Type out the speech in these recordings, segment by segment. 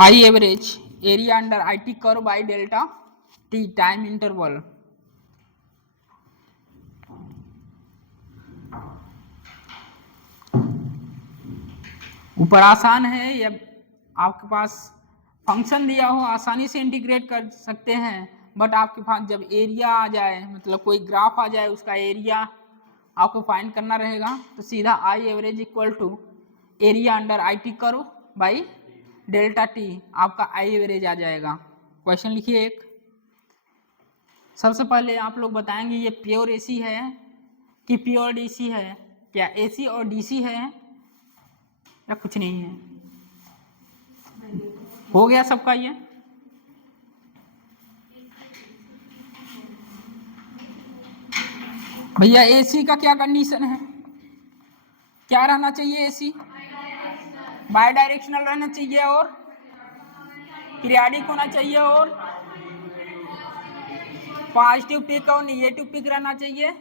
I average area under I T curve by delta T time interval. ऊपर आसान है, या आपके पास फंक्शन दिया हो आसानी से इंटीग्रेट कर सकते हैं, बट आपके पास जब एरिया आ जाए, मतलब कोई ग्राफ आ जाए, उसका एरिया आपको फाइंड करना रहेगा, तो सीधा I average equal to area under I T curve by delta T आपका आई एवरेज आ जाएगा। क्वेश्चन लिखिए एक। सबसे पहले आप लोग बताएंगे ये प्योर एसी है कि प्योर डीसी है, क्या एसी और डीसी है या कुछ नहीं है। हो गया सबका ये। भैया एसी का क्या कंडीशन है, क्या रहना चाहिए एसी? बाई डायरेक्शनल रहना चाहिए और पीरियाडिक होना चाहिए और पॉजिटिव पिक और निगेटिव पिक रहना चाहिए।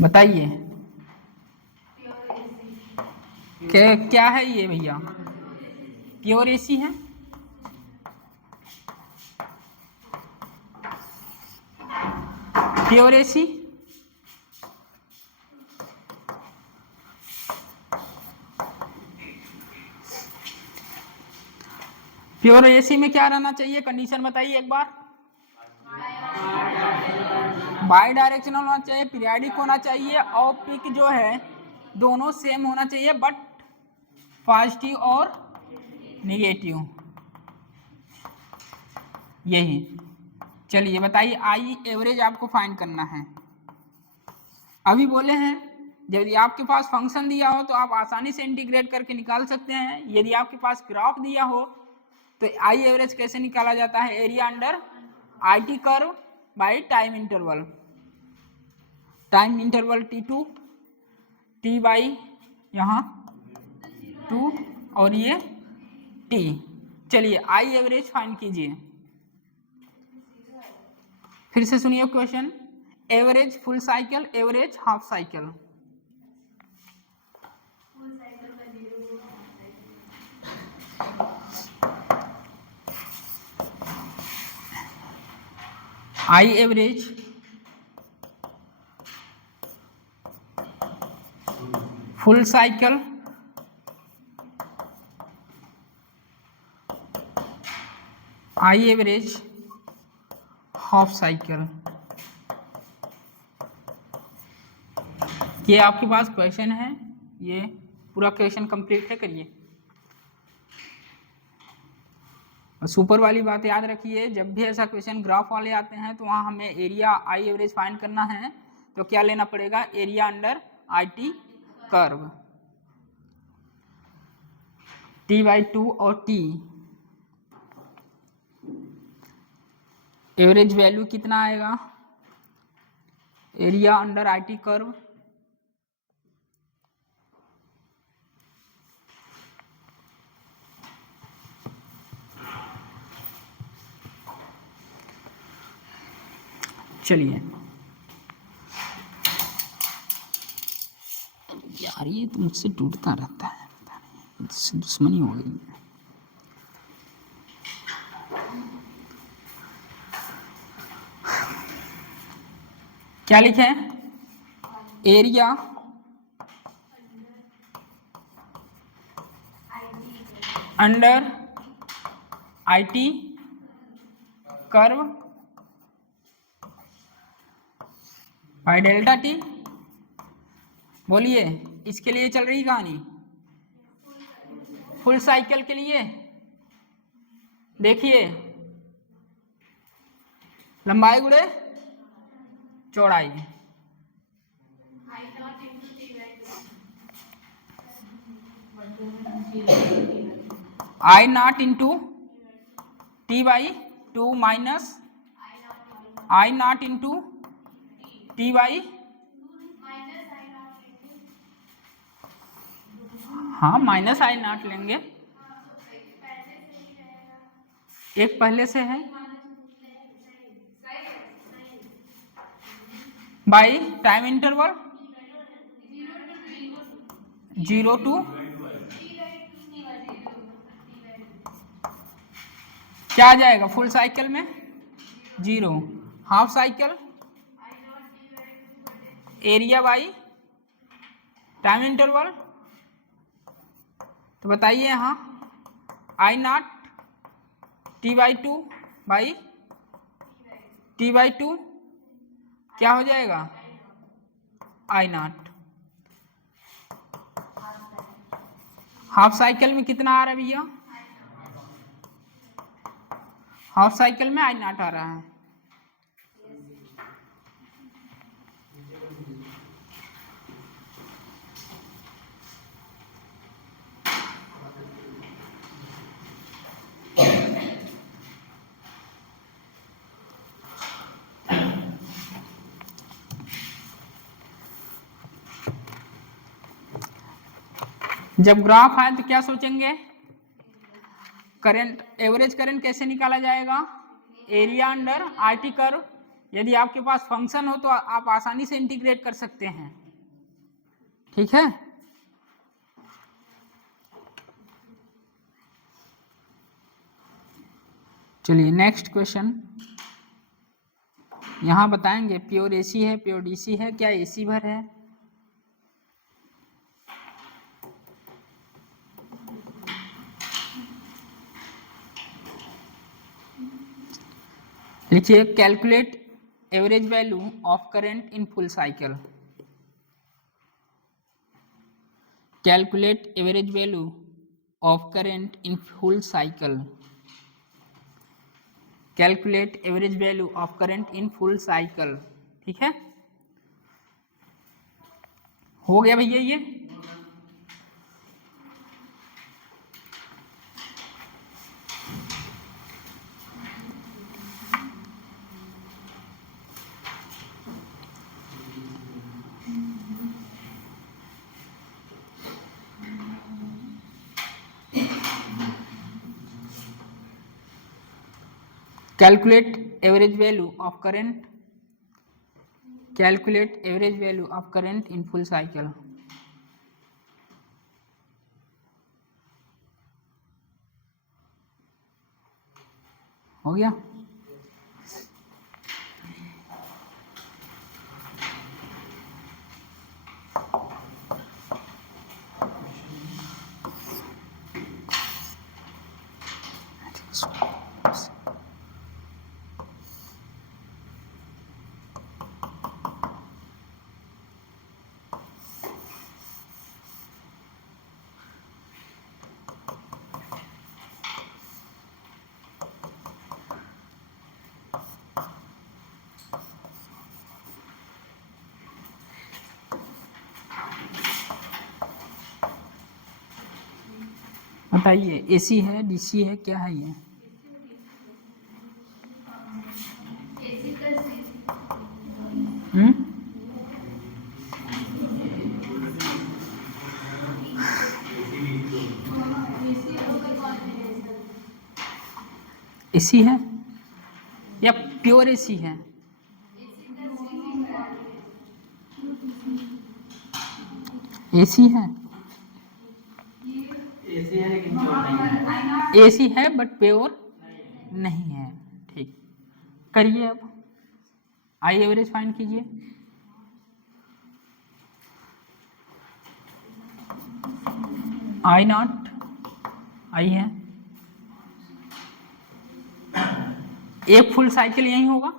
बताइए क्या है ये भैया? प्योर एसी है। प्योर एसी प्योर एसी में क्या रहना चाहिए, कंडीशन बताइए एक बार। बाई डायरेक्शनल होना चाहिए, पीरियाडिक होना चाहिए और पिक जो है दोनों सेम होना चाहिए, बट पॉजिटिव और निगेटिव। यही। चलिए बताइए, आई एवरेज आपको फाइंड करना है। अभी बोले हैं यदि आपके पास फंक्शन दिया हो तो आप आसानी से इंटीग्रेट करके निकाल सकते हैं। यदि आपके पास ग्राफ दिया हो तो आई एवरेज कैसे निकाला जाता है? Area under I T curve by time interval. Time interval T2 T by यहाँ 2 और ये T। चलिए आई एवरेज फाइंड कीजिए। फिर से सुनिए question. Average full cycle, average half cycle. I average full cycle I average half cycle. ये आपके पास क्वेश्चन है, ये पूरा क्वेश्चन कंप्लीट है, करिए। और सुपर वाली बात याद रखिए, जब भी ऐसा क्वेश्चन ग्राफ वाले आते हैं तो वहाँ हमें एरिया आई एवरेज फाइंड करना है, तो क्या लेना पड़ेगा? Area under I T curve T/2 और T। एवरेज वैल्यू कितना आएगा? Area under I T curve चलिए यार, ये तो मुझसे टूटता रहता है, पता नहीं इससे दुश्मनी हो गई है। क्या लिखे हैं? Area under I T curve by delta T. बोलिए, इसके लिए चल रही कहानी। फुल साइकिल के लिए देखिए, लंबाई गुणे चौड़ाई। I naught into T/2 minus I naught into T/, हाँ माइनस आई नॉट लेंगे। एक पहले से है बाई टाइम इंटरवल 0 to क्या आ जाएगा फुल साइकिल में 0, half cycle area by time interval. तो बताइए यहाँ आई नॉट T/2 बाई T/2 क्या हो जाएगा आई नॉट। हाफ साइकिल में कितना आ रहा है भैया, हाफ साइकिल में आई नॉट आ रहा है। जब ग्राफ आए तो क्या सोचेंगे, करंट एवरेज करंट कैसे निकाला जाएगा, एरिया अंडर RT कर्व। यदि आपके पास फंक्शन हो तो आप आसानी से इंटीग्रेट कर सकते हैं, ठीक है। चलिए नेक्स्ट क्वेश्चन, यहां बताएंगे प्योर AC है प्योर DC है, क्या AC भर है। लिखिए calculate average value of current in full cycle, calculate average value of current in full cycle, calculate average value of current in full cycle, ठीक है। हो गया भैया ये, calculate average value of current, calculate average value of current in full cycle. हो गया, बताइए AC है DC है, क्या है ये। AC है या प्योर AC है, AC है, AC है बट प्योर नहीं है, ठीक। करिए अब आई एवरेज फाइंड कीजिए, आई नॉट आई है, एक फुल साइकिल यही होगा,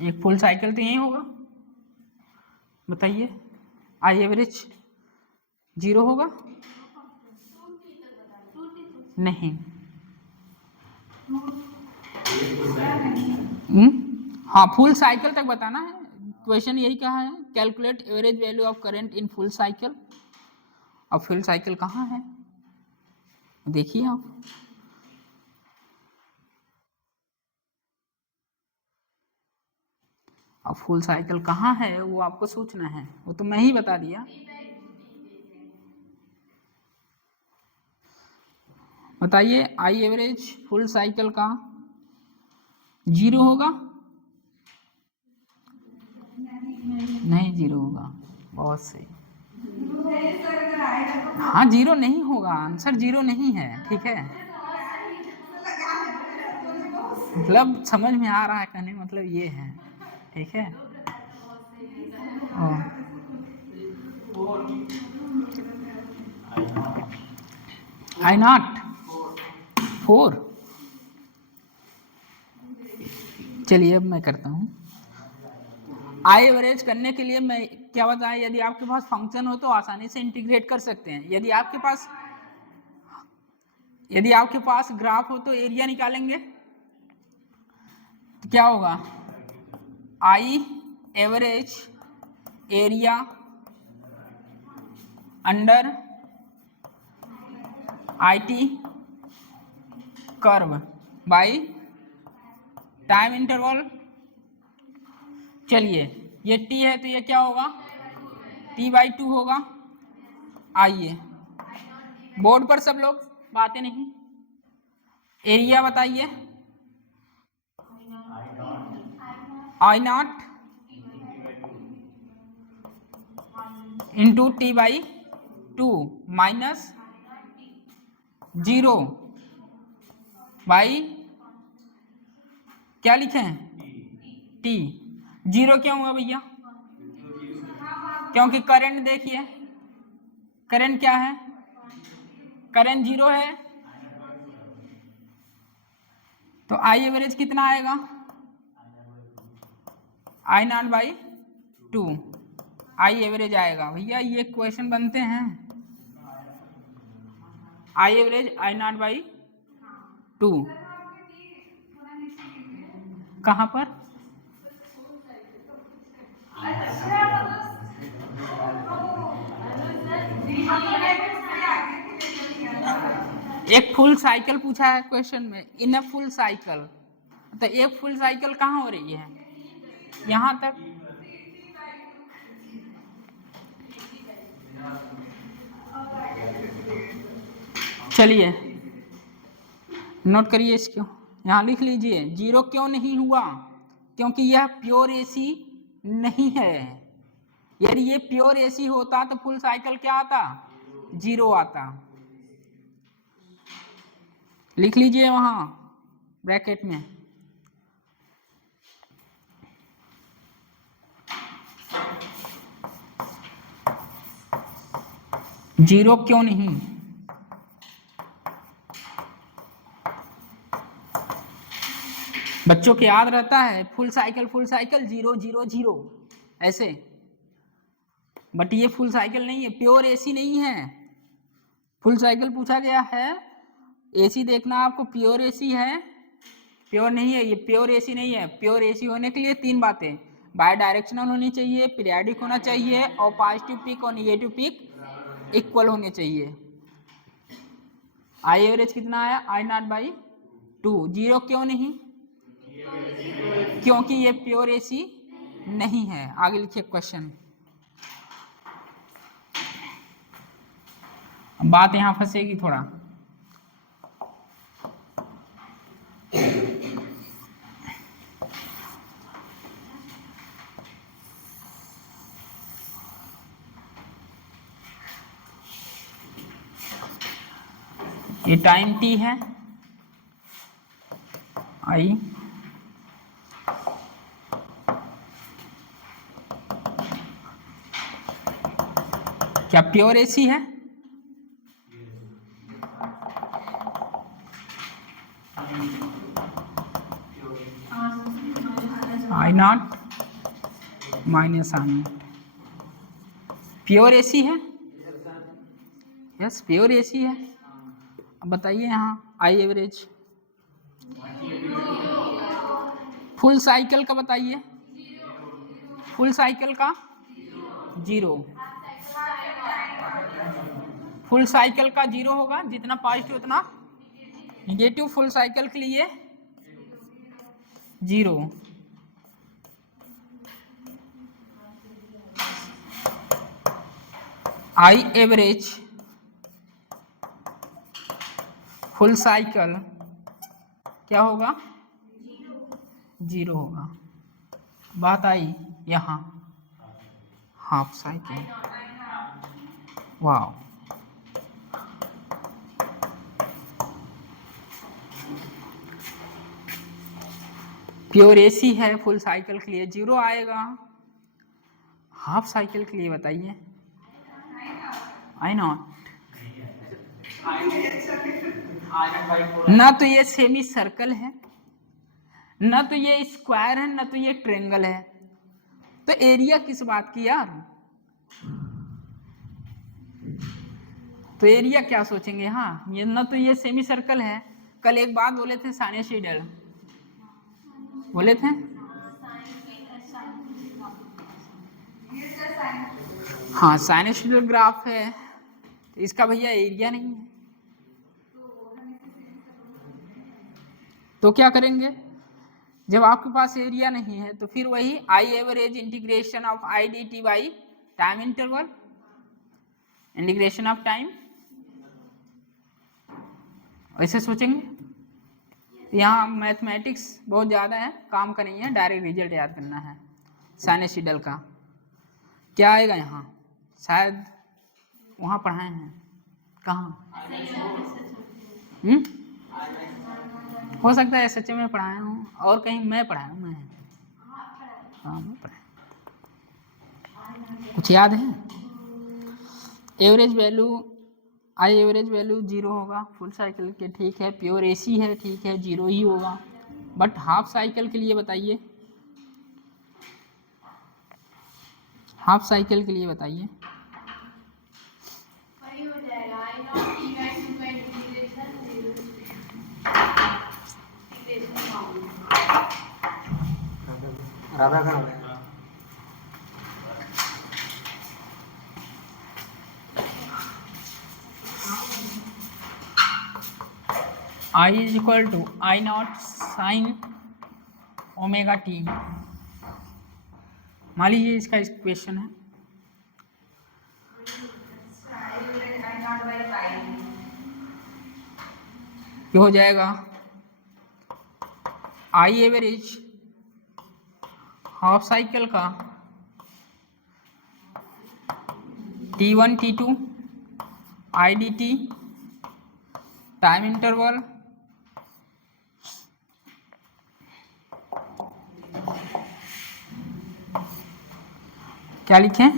एक फुल साइकिल तो यही होगा। बताइए आई एवरेज 0 होगा, नहीं। हाँ फुल साइकिल तक बताना है, क्वेश्चन यही कहा है, calculate average value of current in full cycle. अब फुल साइकिल कहाँ है देखिए आप, अब फुल साइकिल कहाँ है वो आपको सोचना है, वो तो मैं ही बता दिया। बताइए आई एवरेज फुल साइकिल का 0 होगा? नहीं 0 होगा। बहुत सही। हाँ 0 नहीं होगा, आंसर 0 नहीं है, ठीक है। मतलब समझ में आ रहा है, कहने मतलब ये है, ठीक है। आई नॉट 4। चलिए अब मैं करता हूँ। आई एवरेज करने के लिए मैं क्या बताया, यदि आपके पास फंक्शन हो तो आसानी से इंटीग्रेट कर सकते हैं। यदि आपके पास ग्राफ हो तो एरिया निकालेंगे तो क्या होगा, आई average area under IT curve by time interval. चलिए ये T है तो ये क्या होगा, T/2 होगा। आइए बोर्ड पर सब लोग, बातें नहीं, एरिया बताइए। I0 into T/2 minus 0 by क्या लिखे हैं, T। 0 क्यों हुआ भैया, क्योंकि करंट देखिए, करंट क्या है, करंट 0 है, तो आई एवरेज कितना आएगा, I0/2 आई एवरेज आएगा। भैया ये क्वेश्चन बनते हैं, आई एवरेज I0/2 कहाँ पर, एक फुल साइकिल पूछा है क्वेश्चन में, इन अ फुल साइकिल, तो एक फुल साइकिल कहाँ हो रही है, यहाँ तक। चलिए नोट करिए इसको, यहाँ लिख लीजिए 0 क्यों नहीं हुआ, क्योंकि यह प्योर AC नहीं है। यदि ये प्योर AC होता तो फुल साइकिल क्या आता, 0 आता। लिख लीजिए वहां ब्रैकेट में। जीरो क्यों नहीं, बच्चों को याद रहता है फुल साइकिल 0 0 0 ऐसे, बट ये फुल साइकिल नहीं है, प्योर AC नहीं है। फुल साइकिल पूछा गया है, AC देखना आपको, प्योर AC है, प्योर नहीं है, ये प्योर AC नहीं है। प्योर AC होने के लिए 3 बातें, बाय डायरेक्शनल होनी चाहिए, पीरियाडिक होना चाहिए, और पॉजिटिव पीक और निगेटिव पीक इक्वल होने चाहिए। आई एवरेज कितना आया, I0/2। 0 क्यों नहीं, क्योंकि ये प्योर AC नहीं है। आगे लिखिए क्वेश्चन, बात यहां फंसेगी थोड़ा। ये टाइम T है, आई क्या प्योर AC है, I0 minus I0 pure AC है, यस प्योर AC है। अब बताइए यहाँ आई एवरेज फुल साइकिल का बताइए, फुल साइकिल का 0, फुल साइकिल का 0 होगा, जितना पॉजिटिव उतना निगेटिव, फुल साइकिल के लिए 0। आई एवरेज फुल साइकिल क्या होगा? 0 होगा। बात आई यहाँ हाफ साइकिल। वाह, प्योर एसी है, फुल साइकिल के लिए 0 आएगा। हाफ साइकिल के लिए बताइए। आई नॉट, ना तो ये सेमी सर्कल है, ना तो ये स्क्वायर है, ना तो ये ट्रेंगल है, तो एरिया किस बात की यार? तो एरिया क्या सोचेंगे? हाँ, ये ना तो ये सेमी सर्कल है। कल एक बात बोले थे साइनसॉइडल, बोले थे हाँ साइनसॉइडल ग्राफ है, तो इसका भैया एरिया नहीं है, तो क्या करेंगे? जब आपके पास एरिया नहीं है तो फिर वही I average integration of I D T by time interval, integration of time, ऐसे सोचेंगे। यहाँ मैथमेटिक्स बहुत ज़्यादा है, काम का नहीं है, डायरेक्ट रिजल्ट याद करना है। साइनसॉइडल का क्या आएगा यहाँ? शायद वहाँ पढ़ाए हैं, कहाँ? हो सकता है सच में पढ़ाया हूँ, और कहीं मैं पढ़ाया हूँ। मैं हाँ मैं पढ़ाया, कुछ याद है? Average value, I average value 0 होगा फुल साइकिल के, ठीक है। प्योर एसी है, ठीक है, 0 ही होगा। बट हाफ साइकिल के लिए बताइए, हाफ साइकिल के लिए बताइए। I is equal to I not sine omega T, मान लीजिए इसका इक्वेशन है। ये हो जाएगा आई एवरेज हाफ साइकिल का T1 T2 I D T time interval क्या लिखें?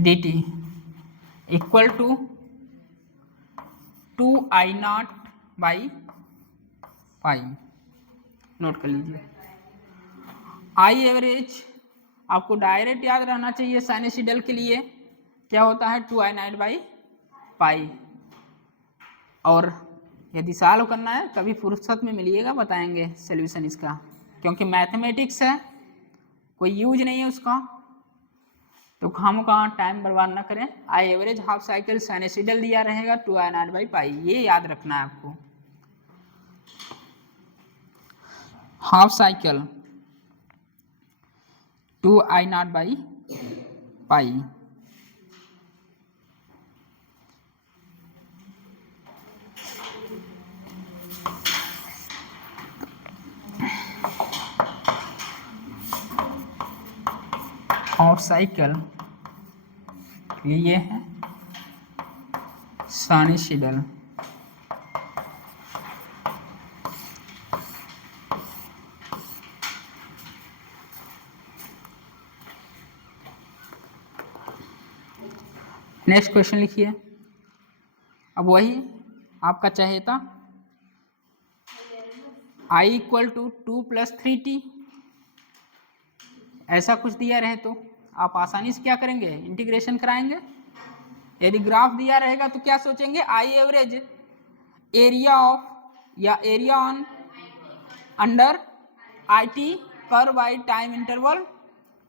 dt equal to 2I0 by pi. Note कर लीजिए। आई एवरेज आपको डायरेक्ट याद रहना चाहिए साइनसॉइडल के लिए, क्या होता है? 2I0 बाई पाई। और यदि सॉल्व करना है कभी फुर्सत में मिलिएगा, बताएंगे सॉल्यूशन इसका, क्योंकि मैथमेटिक्स है, कोई यूज नहीं है उसका, तो हम कहाँ टाइम बर्बाद ना करें। I average half cycle sinusoidal दिया रहेगा 2I0 बाई पाई, ये याद रखना है आपको। Half cycle 2I0 by pi. Half cycle ये है साइनसॉइडल। नेक्स्ट क्वेश्चन लिखिए। अब वही आपका चाहिए था i इक्वल टू 2 + 3t, ऐसा कुछ दिया रहे तो आप आसानी से क्या करेंगे? इंटीग्रेशन कराएंगे। यदि ग्राफ दिया रहेगा तो क्या सोचेंगे? आई एवरेज एरिया ऑफ या area on under I T पर by time interval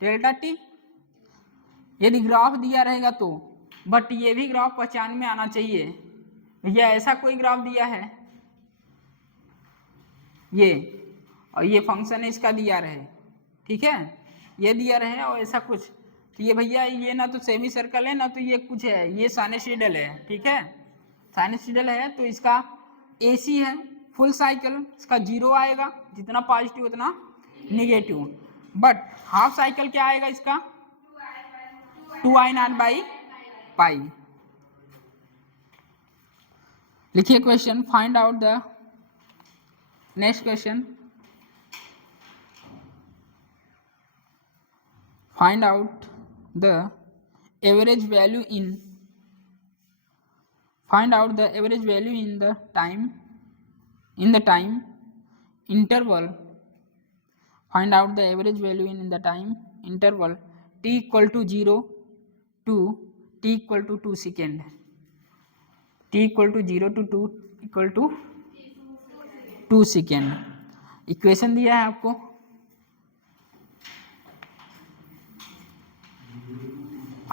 delta T. यदि ग्राफ दिया रहेगा तो, बट ये भी ग्राफ पहचान में आना चाहिए। भैया ऐसा कोई ग्राफ दिया है ये, और ये फंक्शन इसका दिया रहे, ठीक है, ये दिया रहे और ऐसा कुछ, तो ये भैया ये ना तो सेमी सर्कल है ना तो ये कुछ है, ये साइनसॉइडल है, ठीक है। साइनसॉइडल है तो इसका AC है फुल साइकिल, इसका 0 आएगा, जितना पॉजिटिव उतना निगेटिव। बट हाफ साइकिल क्या आएगा इसका? 2I0/पाई। लिखिए question, find out the next question, find out the average value in the time interval, find out the average value in the time interval t equal to 0 to t equal to 2 second, t equal to 0 to 2 equal to 2 second। Equation दिया है आपको,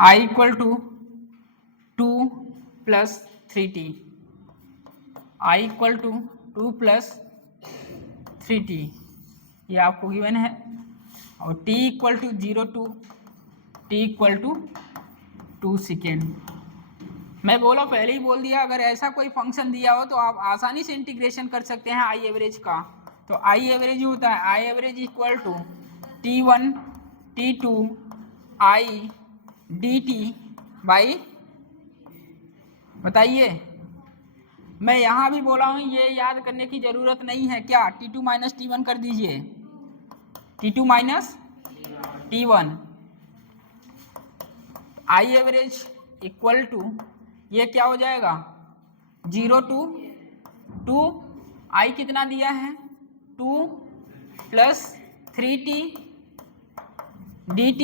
I equal to 2 plus 3t, I equal to 2 plus 3t, ये आपको given है। और t equal to 0 to t equal to 2 second. मैं बोला पहले ही बोल दिया, अगर ऐसा कोई फंक्शन दिया हो तो आप आसानी से इंटीग्रेशन कर सकते हैं आई एवरेज का। तो आई एवरेज होता है I average equal to t1 t2 I dt by, बताइए, मैं यहाँ भी बोला हूँ, ये याद करने की जरूरत नहीं है क्या? t2 माइनस t1 कर दीजिए, t2 minus t1, I average equal to ये क्या हो जाएगा 0 टू 2, आई कितना दिया है 2 plus 3t dt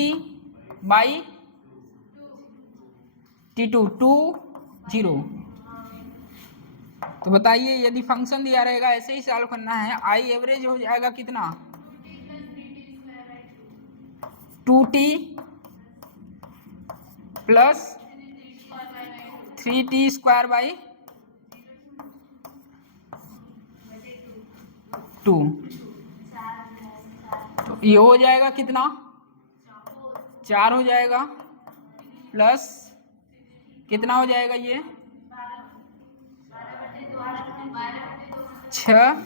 by t2 2 0। तो बताइए, यदि फंक्शन दिया रहेगा ऐसे ही सॉल्व करना है, आई एवरेज हो जाएगा कितना 2t plus 3t square by 2, तो ये हो जाएगा कितना 4 हो जाएगा, प्लस कितना हो जाएगा ये 6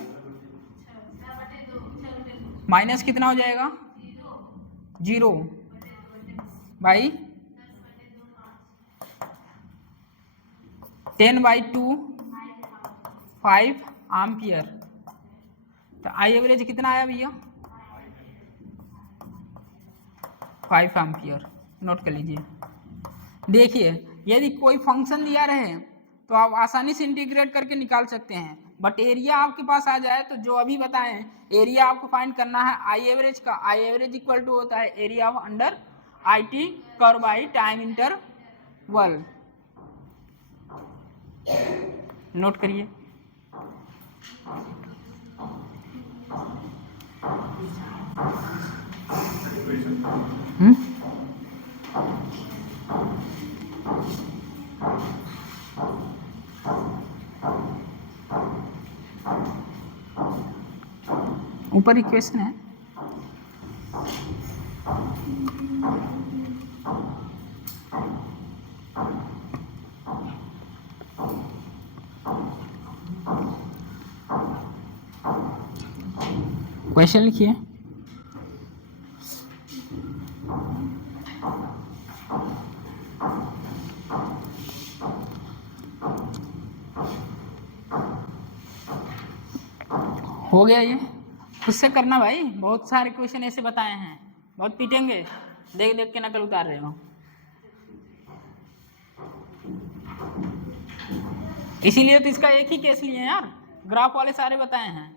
माइनस कितना हो जाएगा 0 बाई 10/2 5 एम्पियर। तो आई एवरेज कितना आया भैया 5 एम्पियर, नोट कर लीजिए। देखिए, यदि कोई फंक्शन दिया रहे तो आप आसानी से इंटीग्रेट करके निकाल सकते हैं, बट एरिया आपके पास आ जाए तो जो अभी बताएं एरिया आपको फाइंड करना है आई एवरेज का। आई एवरेज इक्वल टू होता है area of under I T curve by time interval. Note करिए। ऊपर इक्वेशन है, क्वेश्चन लिखिए। हो गया, ये खुद से करना भाई, बहुत सारे क्वेश्चन ऐसे बताए हैं, बहुत पीटेंगे, देख देख के नकल उतार रहे हो। इसीलिए तो इसका एक ही केस लिए यार, ग्राफ वाले सारे बताए हैं।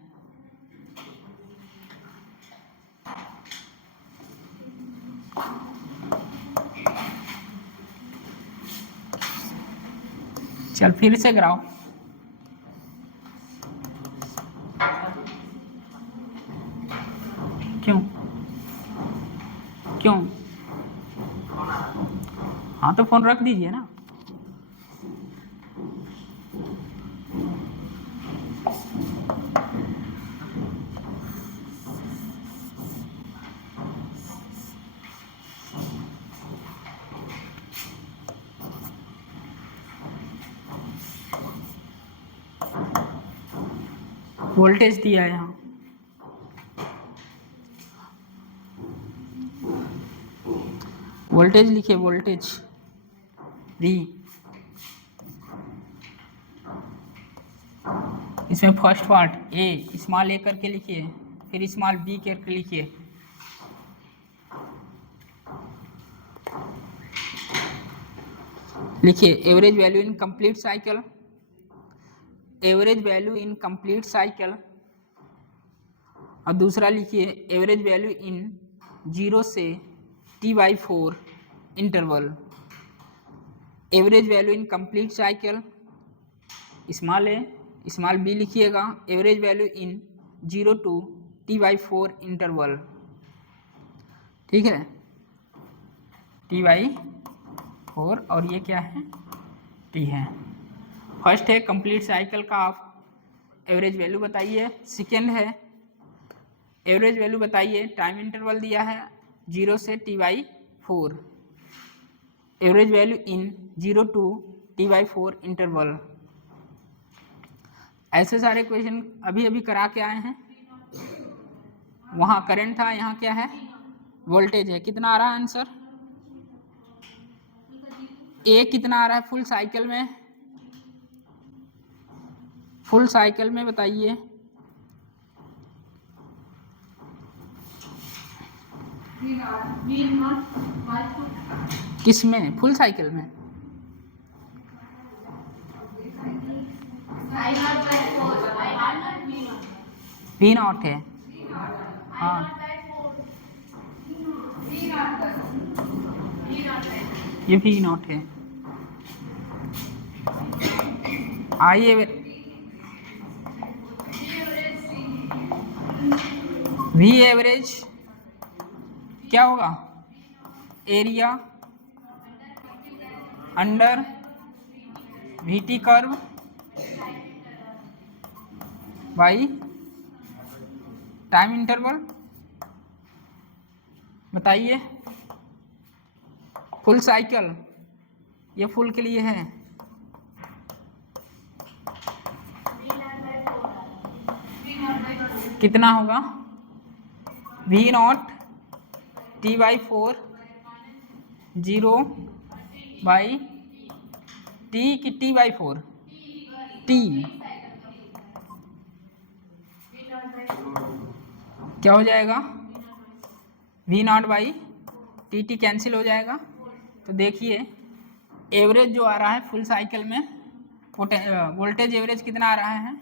चल फिर से ग्राफ, क्यों क्यों? हाँ तो फोन रख दीजिए ना। वोल्टेज दिया है यहाँ, वोल्टेज लिखिए, वोल्टेज वी। इसमें first part A small A करके लिखिए, फिर स्मॉल बी करके लिखिए। लिखिए average value in complete cycle, average value in complete cycle. और दूसरा लिखिए एवरेज वैल्यू इन 0 से t/4 interval. Average value in complete cycle small A small B लिखिएगा, average value in 0 to t/4 interval. ठीक है, t/4 और ये क्या है, t है। फर्स्ट है कंप्लीट साइकिल का आप एवरेज वैल्यू बताइए। सेकेंड है एवरेज वैल्यू बताइए, टाइम इंटरवल दिया है 0 से t/4, average value in 0 to t/4 interval. ऐसे सारे क्वेश्चन अभी अभी करा के आए हैं। वहाँ करंट था, यहाँ क्या है, वोल्टेज है। कितना आ रहा है आंसर, ए कितना आ रहा है फुल साइकिल में, फुल साइकिल में बताइए। किस में, फुल साइकिल में, V0 है। हाँ ये V0 है। आइए V एवरेज क्या होगा, area under VT curve by time interval. बताइए फुल साइकिल, ये फुल के लिए है। कितना होगा, V0 t/4 0 बाई t की t/4 t क्या हो जाएगा, V0 बाई टी कैंसिल हो जाएगा। तो देखिए एवरेज जो आ रहा है फुल साइकिल में, वोल्टेज एवरेज कितना आ रहा है,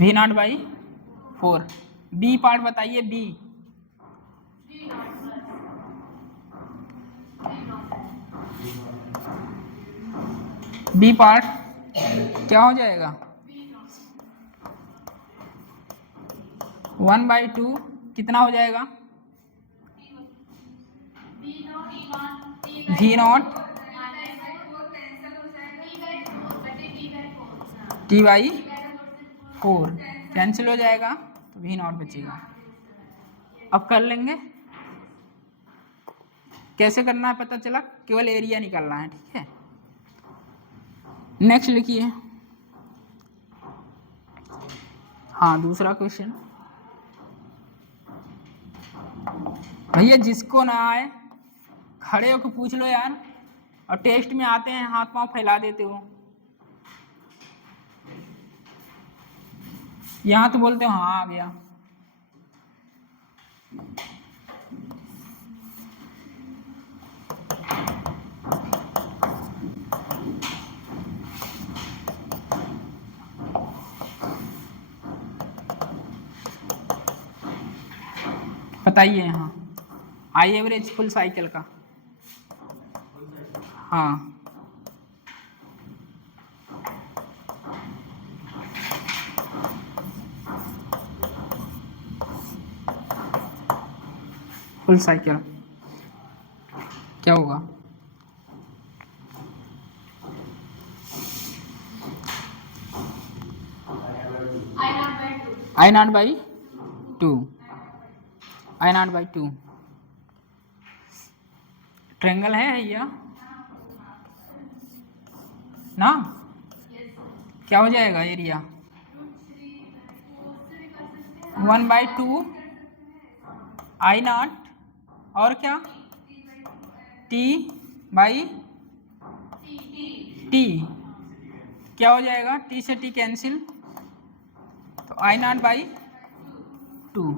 V0/4। बी पार्ट बताइए, बी पार्ट क्या हो जाएगा, 1/2 कितना हो जाएगा, V0 t/4 कैंसिल हो जाएगा, तो V0 बचेगा। अब कर लेंगे, कैसे करना है पता चला, केवल एरिया निकालना है। ठीक है, नेक्स्ट लिखिए। हाँ दूसरा क्वेश्चन, भैया जिसको ना आए खड़े होकर पूछ लो यार, और टेस्ट में आते हैं हाथ पांव फैला देते हो। यहाँ तो बोलते हो हाँ आ गया। बताइए यहाँ आई एवरेज फुल साइकिल का। हाँ फुल साइकिल क्या होगा, I0/2 I0/2 ट्रेंगल है भैया, ना, क्या हो जाएगा एरिया 1/2 आई नॉट और क्या टी बाई टी, क्या हो जाएगा टी से टी कैंसिल, तो आई नॉट बाई 2।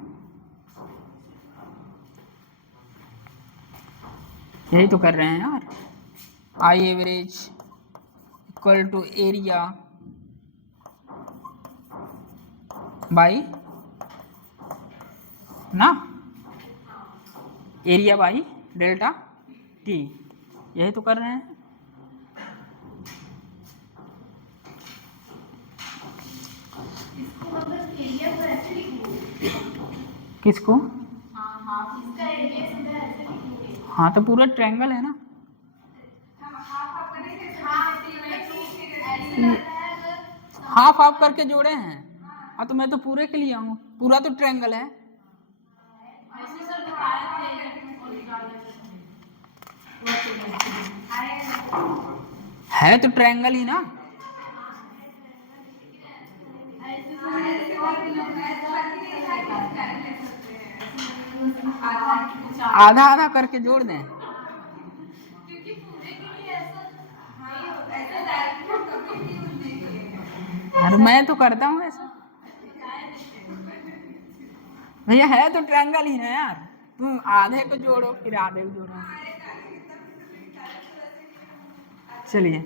यही तो कर रहे हैं यार, I average equal to area by ना, एरिया बाई डेल्टा टी, यही तो कर रहे हैं। किसको? हाँ तो पूरा ट्रायंगल है ना, हाफ हाफ करके जोड़े हैं। हाँ तो मैं तो पूरे के लिए आऊँ, पूरा तो ट्रायंगल है तो ट्रायंगल ही ना। आधा आधा करके जोड़ दें, अरे मैं तो करता हूँ ऐसा भैया, है तो ट्रायंगल ही ना यार, तुम आधे को जोड़ो फिर आधे को जोड़ो। चलिए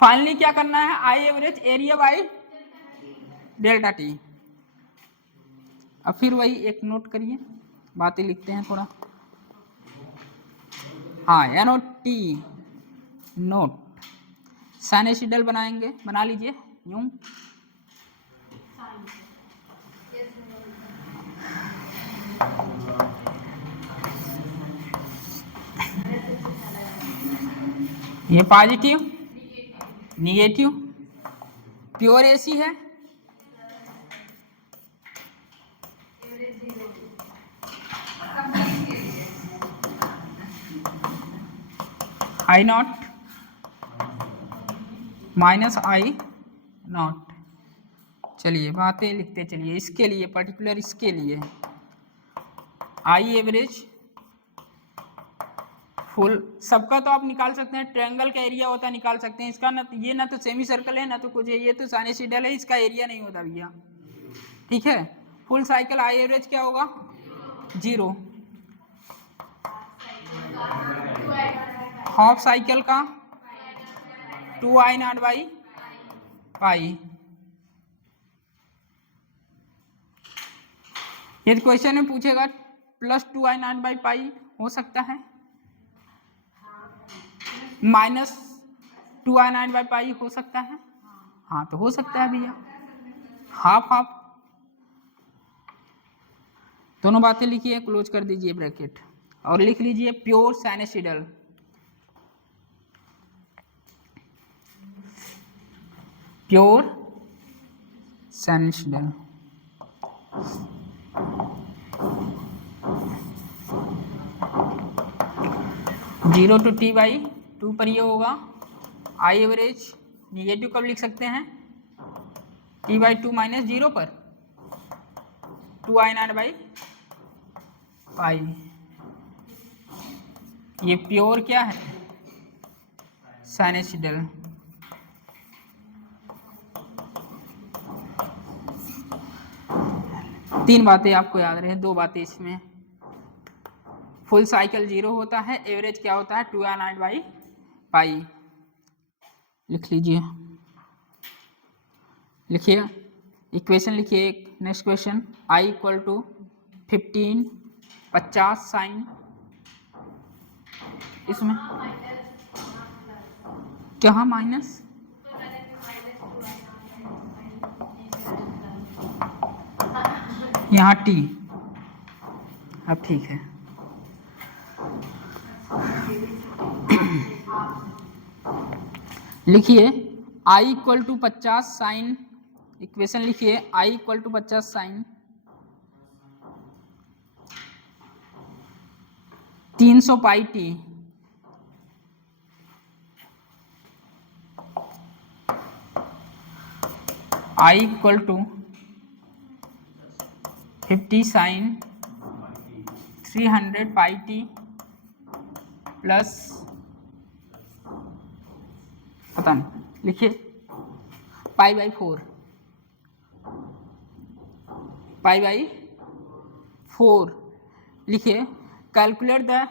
फाइनली क्या करना है, I average area by delta T. अब फिर वही एक नोट करिए, बातें लिखते हैं थोड़ा। हाँ N O T not, sinusoidal बनाएंगे, बना लीजिए यूं। ये पॉजिटिव निगेटिव, प्योर एसी है, आई नॉट माइनस आई नॉट। चलिए बातें लिखते चलिए, इसके लिए पर्टिकुलर, इसके लिए आई एवरेज फुल, सबका तो आप निकाल सकते हैं, ट्रायंगल का एरिया होता है निकाल सकते हैं, इसका ना ये ना तो सेमी सर्कल है ना तो कुछ है, ये तो साइनसॉइडल है, इसका एरिया नहीं होता भैया, ठीक है। फुल साइकिल आई एवरेज क्या होगा 0, हाफ साइकिल का 2 आई नॉट बाई पाई। यदि क्वेश्चन में पूछेगा +2 आई नॉट बाई पाई हो सकता है, -2 आई नॉट बाई पाई हो सकता है, हाँ तो हो सकता है भैया, हाफ हाफ, दोनों बातें लिखिए, क्लोज कर दीजिए ब्रैकेट और लिख लीजिए pure sinusoidal. Pure sinusoidal, zero to T by 2 पर ये होगा, आई एवरेज निगेटिव कब लिख सकते हैं t/2 माइनस 0 पर 2 आई नॉट बाई पाई। ये प्योर क्या है साइनसॉइडल। तीन बातें आपको याद रहे, दो बातें इसमें, फुल साइकिल 0 होता है, एवरेज क्या होता है 2 आई नॉट बाई पाई। लिख लीजिए, लिखिए इक्वेशन लिखिए, next question, I equal to 15 50 sine, इसमें क्या माइनस, यहाँ टी, अब ठीक है। लिखिए I equal to 50 sine, equation लिखिए I equal to 50 sine 300 pi T, I equal to 50 sine 300 pi T plus, पता नहीं, लिखिए पाई बाई 4, पाई बाई 4 लिखिए। Calculate the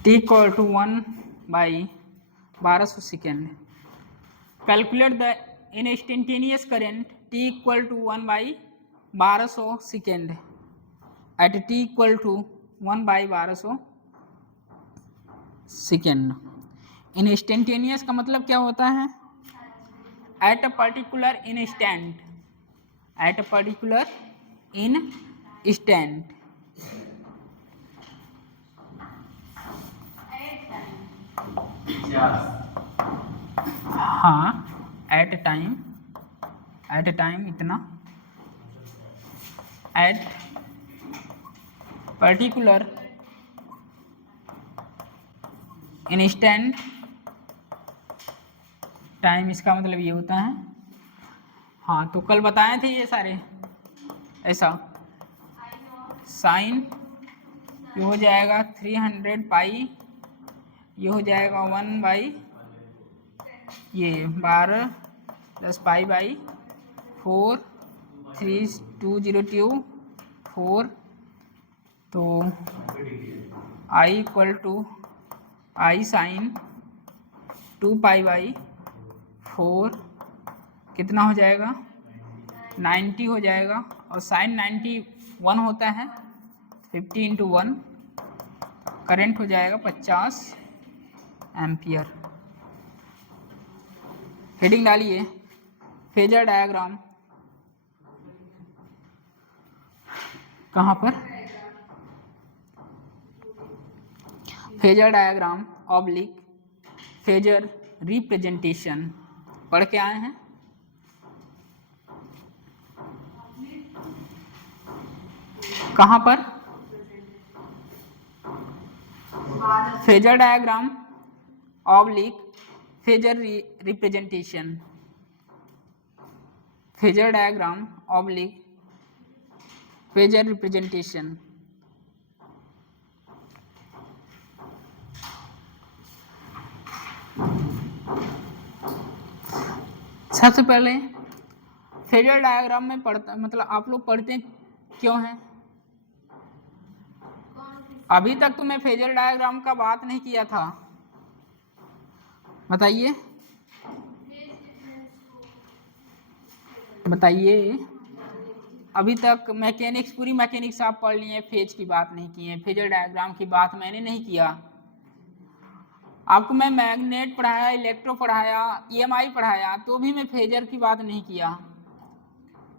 t equal to 1/1200 second. Calculate the instantaneous current t equal to 1/1200 second at t equal to 1/1200 second. Instantaneous का मतलब क्या होता है? At a particular instant, at a particular instant. हाँ, at time इतना, at particular instant time, इसका मतलब ये होता है। हाँ, तो कल बताए थे ये सारे ऐसा। साइन ये हो जाएगा 300 पाई, ये हो जाएगा 1/, ये 12 प्लस पाई बाई 4, 3202 4, तो I equal to I sine 2 pi by 4 कितना हो जाएगा? 90 हो जाएगा। और साइन 91 होता है, 50 इंटू 1, करंट हो जाएगा 50 एम्पियर। हेडिंग डालिए फेजर डायग्राम। कहाँ पर? Phasor diagram oblique phasor representation पढ़ के आए हैं? कहाँ पर? Phasor diagram oblique phasor representation, phasor diagram oblique phasor representation. सबसे पहले फेजर डायग्राम में पढ़ता, मतलब आप लोग पढ़ते क्यों हैं? अभी तक तो मैं फेजर डायग्राम का बात नहीं किया था, बताइए बताइए। अभी तक मैकेनिक्स, पूरी मैकेनिक्स आप पढ़ लिए, फेज की बात नहीं की है, फेजर डायग्राम की बात मैंने नहीं किया। आपको मैं मैग्नेट पढ़ाया, इलेक्ट्रो पढ़ाया, ईएमआई पढ़ाया, तो भी मैं फेजर की बात नहीं किया।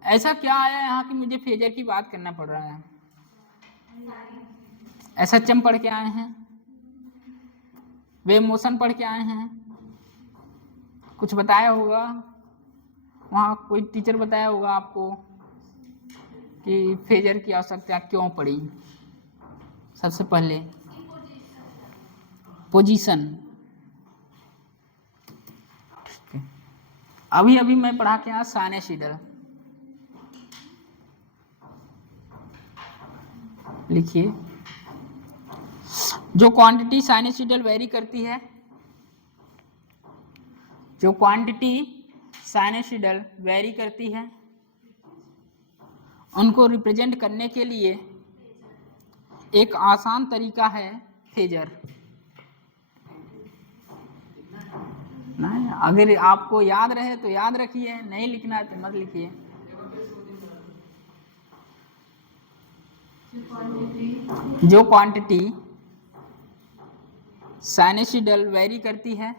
ऐसा क्या आया यहाँ कि मुझे फेजर की बात करना पड़ रहा है? एसएचएम पढ़ के आए हैं, वेव मोशन पढ़ के आए हैं, कुछ बताया होगा वहाँ, कोई टीचर बताया होगा आपको कि फेजर की आवश्यकता क्यों पड़ी। सबसे पहले पोजीशन, अभी अभी मैं पढ़ा के आया साइनसॉइडल। लिखिए, जो क्वांटिटी साइनसॉइडल वेरी करती है, जो क्वांटिटी साइनसॉइडल वेरी करती है, उनको रिप्रेजेंट करने के लिए एक आसान तरीका है फेजर। नहीं, अगर आपको याद रहे तो याद रखिए, नहीं लिखना है तो मत लिखिए। जो क्वांटिटी साइनसॉइडल वेरी करती है,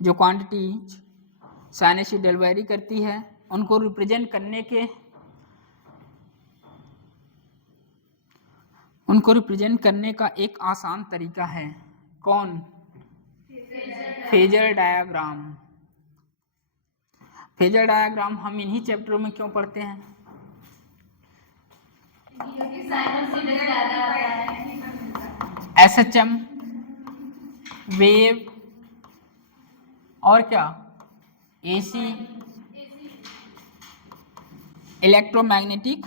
जो क्वांटिटी साइनसॉइडल वेरी करती है, उनको रिप्रेजेंट करने के उनको रिप्रेजेंट करने का एक आसान तरीका है। कौन? Phasor diagram. फेजर डायग्राम हम इन्हीं चैप्टरों में क्यों पढ़ते हैं? SHM, वेव और क्या? AC, electromagnetic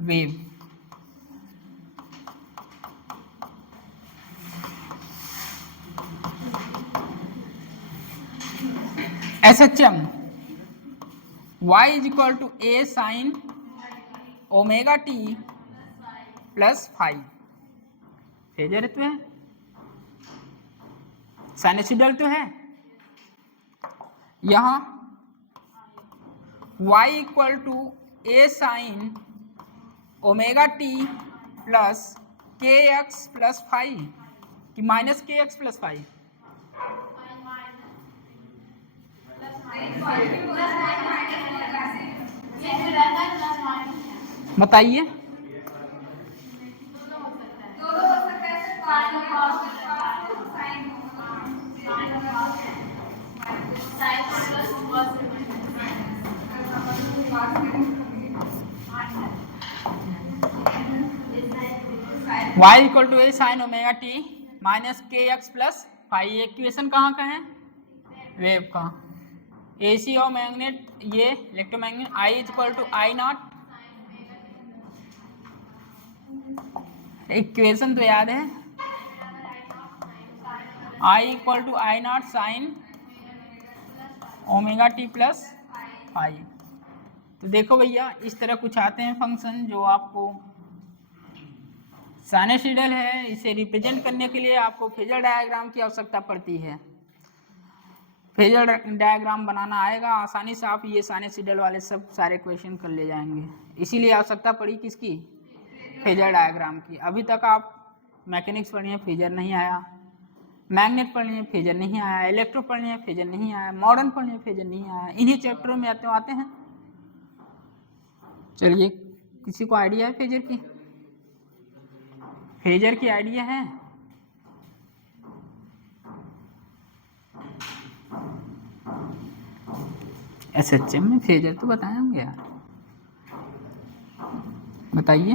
wave. SHM y is equal to a sin omega t plus five. Phasor तो है, साइनसोइडल तो है। यहां y equal to a sine omega t plus K X plus five कि minus K X plus five? बताइए। y equal to A sine omega T minus K X plus five. ये equation कहाँ का है? Wave का। AC और magnet, ये electromagnet. I equal to I not, equation तो याद है। I equal to I not sine omega T plus five. तो देखो भैया, इस तरह कुछ आते हैं फंक्शन जो आपको साइनसोइडल है, इसे रिप्रेजेंट करने के लिए आपको फेजर डायग्राम की आवश्यकता पड़ती है। फेजर डायग्राम बनाना आएगा आसानी से, आप ये साइनसोइडल वाले सब सारे क्वेश्चन कर ले जाएंगे। इसीलिए आवश्यकता पड़ी किसकी? फेजर डायग्राम की। अभी तक आप मैकेनिक्स पढ़िए, फेजर नहीं आया। मैग्नेट पढ़िए, फेजर नहीं आया। इलेक्ट्रो पढ़िए, फेजर नहीं आया। मॉडर्न पढ़िए, फेजर नहीं आया। इन्हीं चैप्टरों में आते हैं। चलिए, किसी को आइडिया है फेजर की? फेजर की आइडिया है? SHM में फेजर तो बताए होंगे यार, बताइए।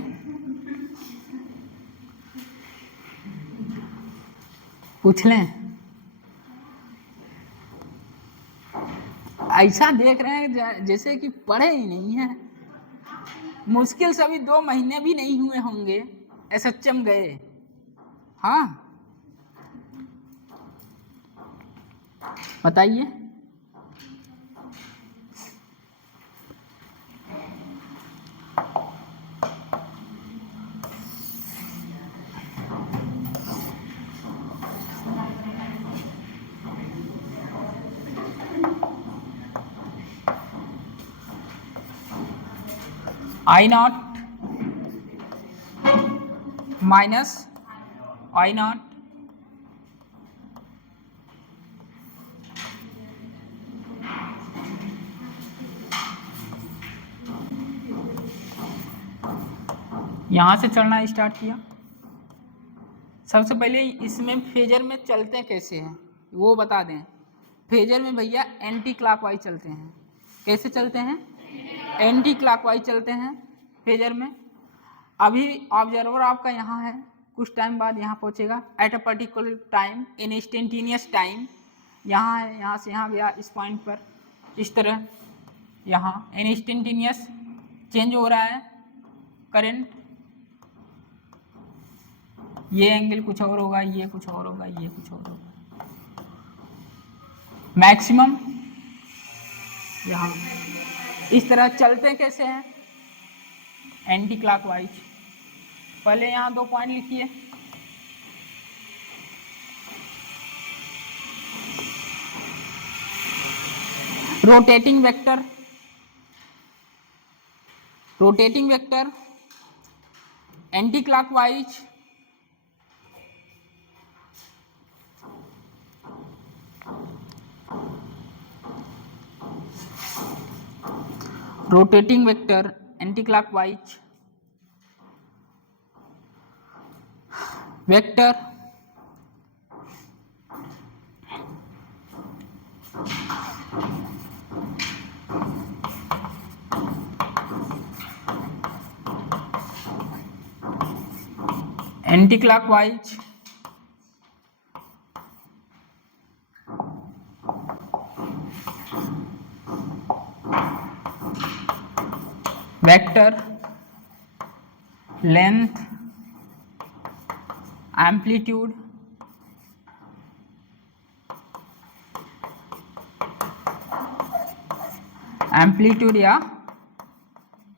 पूछ लें? ऐसा देख रहे हैं जैसे कि पढ़े ही नहीं है। मुश्किल से अभी 2 महीने भी नहीं हुए होंगे SHM गए। हाँ, बताइए। I not minus I not यहां से चलना स्टार्ट किया। सबसे पहले इसमें फेजर में चलते कैसे हैं वो बता दें। फेजर में भैया एंटी क्लॉकवाइज चलते हैं। कैसे चलते हैं? एंटी क्लॉकवाइज चलते हैं फेजर में। अभी ऑब्जर्वर आपका यहाँ है, कुछ टाइम बाद यहाँ पहुँचेगा eight a particular time in instantaneous time. यहाँ है, यहाँ से यहाँ गया इस पॉइंट पर, इस तरह यहाँ इन इंस्टेंटेनियस चेंज हो रहा है करंट। ये एंगल कुछ और होगा, ये कुछ और होगा, ये कुछ और होगा। मैक्सिमम यहाँ इस तरह चलते कैसे हैं? Anti clockwise. पहले यहाँ 2 पॉइंट लिखिए। Rotating vector anti clockwise rotating vector anti clockwise vector anti clockwise vector length amplitude या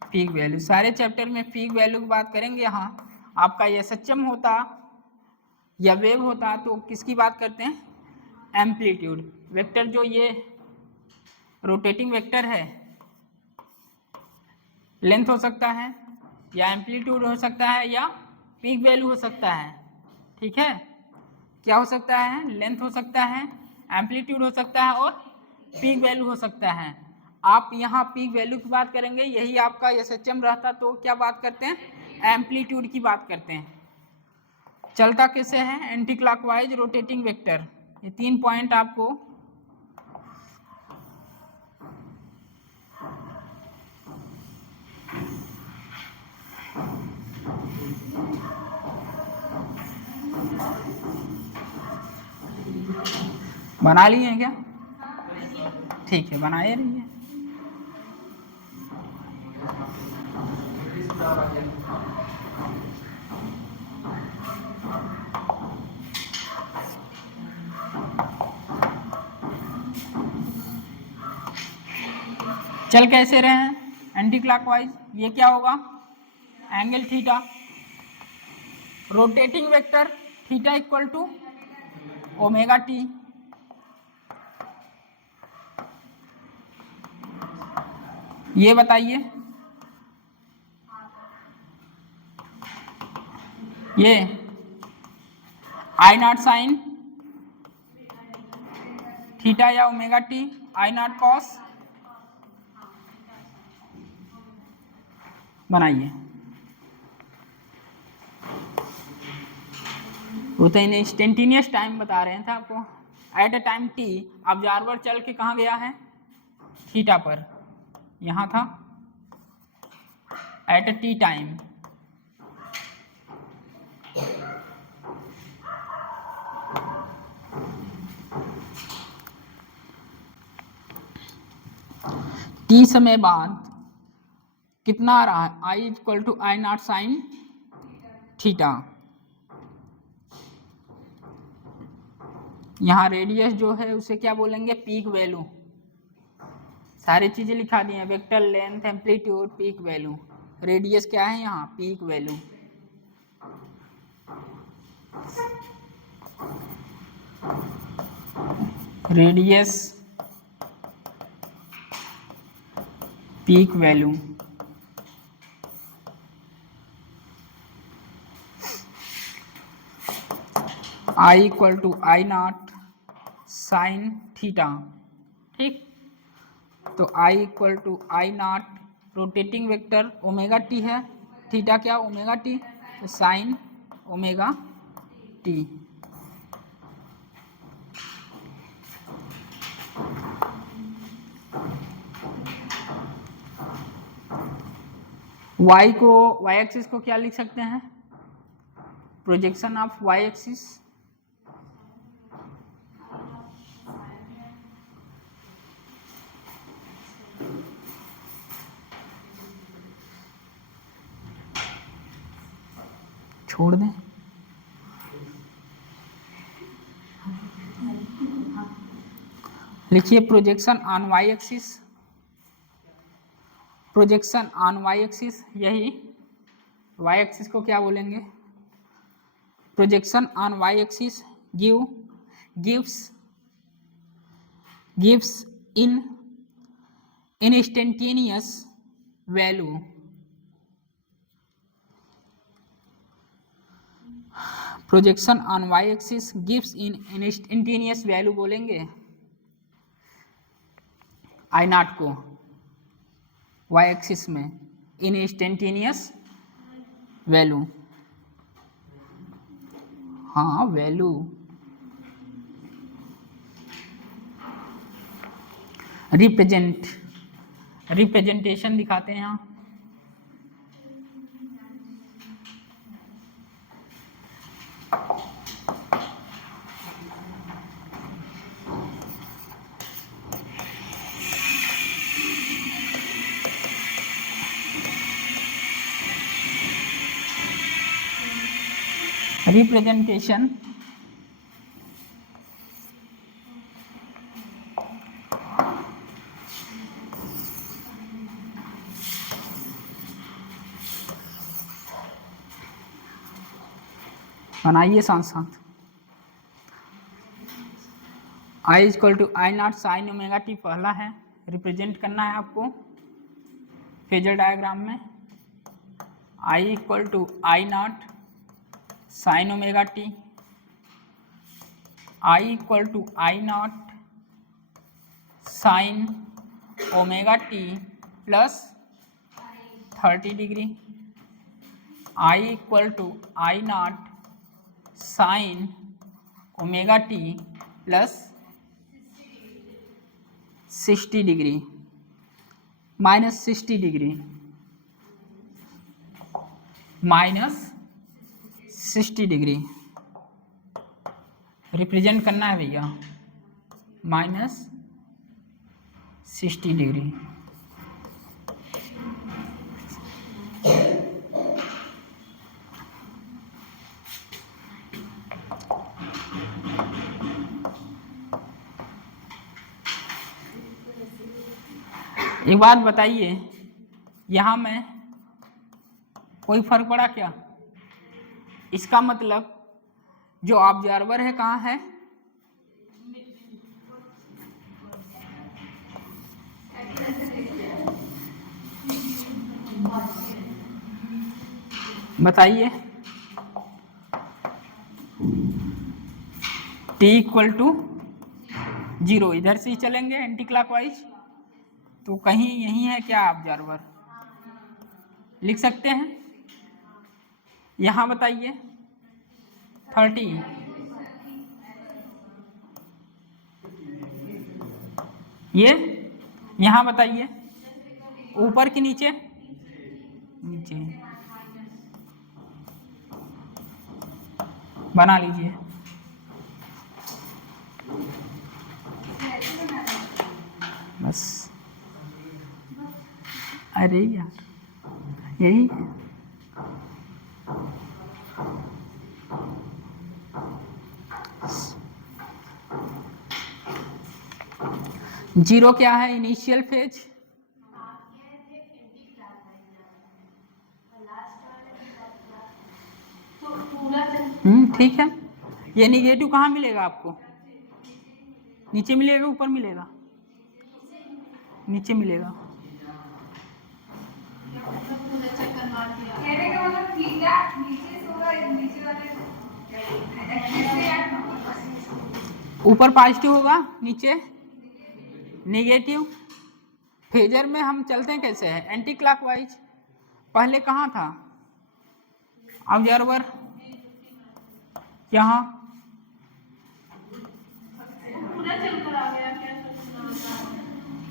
पीक वैल्यू। सारे चैप्टर में पीक वैल्यू की बात करेंगे। यहाँ आपका एसएचएम होता या वेव होता तो किसकी बात करते हैं? Amplitude vector. जो ये रोटेटिंग वेक्टर है लेंथ हो सकता है या एम्पलीट्यूड हो सकता है या पीक वैल्यू हो सकता है। ठीक है, क्या हो सकता है? लेंथ हो सकता है, एम्पलीट्यूड हो सकता है और पीक वैल्यू हो सकता है। आप यहाँ पीक वैल्यू की बात करेंगे, यही आपका एसएचएम रहता तो क्या बात करते हैं? एम्पलीट्यूड की बात करते हैं। चलता कैसे है? Anti clockwise rotating vector. ये 3 पॉइंट आपको बना लिए हैं क्या? ठीक है, बनाए रहिए। चल कैसे रहे हैं? Anticlockwise. ये क्या होगा? Angle theta. Rotating vector theta equal to omega T. ये बताइए, ये आई नॉट साइन थीटा या omega T, I not cos. बनाइए। वो तो इंस्टेंटेनियस टाइम बता रहे थे आपको। At a time T observer चल के कहाँ गया है? थीटा पर। यहाँ था at a T time. T समय बाद कितना आ रहा है? I equal to I not sine theta. यहाँ रेडियस जो है उसे क्या बोलेंगे? Peak value. सारी चीजें लिखा दी हैं, vector, length, amplitude, peak value. Radius क्या है यहाँ? Peak value. Radius peak value. I equal to I not sine theta. ठीक, तो I equal to I naught rotating vector omega T है, थीटा क्या? ओमेगा टी, तो साइन ओमेगा टी। y को, y axis को क्या लिख सकते हैं? प्रोजेक्शन ऑफ y एक्सिस छोड़ दें। लिखिए projection on y axis. Projection on y axis, यही y एक्सिस को क्या बोलेंगे? Projection on y axis gives in instantaneous value। Projection on y axis gives in instantaneous value बोलेंगे आई नॉट को। Y axis में इन इंस्टेंटेनियस वैल्यू, हाँ value, representation दिखाते हैं यहाँ। रिप्रेजेंटेशन बनाइए साथ साथ। I equal to I not sine omega T पहला है, रिप्रेजेंट करना है आपको फेजर डायग्राम में। I equal to I not sine omega T, I equal to I not sine omega T plus 30 degree, I equal to I not sine omega T plus 60 degree minus 60 degree minus 60 degree represent करना है भैया, minus 60 degree. एक बात बताइए, यहाँ में कोई फर्क पड़ा क्या? इसका मतलब जो ऑब्जर्वर है कहाँ है? बताइए। t इक्वल टू 0, इधर से ही चलेंगे एंटी क्लॉकवाइज, तो कहीं यही है क्या ऑब्जर्वर? लिख सकते हैं। यहाँ बताइए 30, ये यहाँ बताइए ऊपर कि नीचे? नीचे बना लीजिए। बस, अरे यार यही है। जीरो क्या है? Initial phase. ठीक है। ये निगेटिव कहाँ मिलेगा आपको? नीचे मिलेगा ऊपर मिलेगा? नीचे मिलेगा। ऊपर पॉजिटिव होगा, नीचे नेगेटिव। फेजर में हम चलते हैं कैसे है? Anti clockwise. पहले कहाँ था ऑब्जर्वर? यहाँ।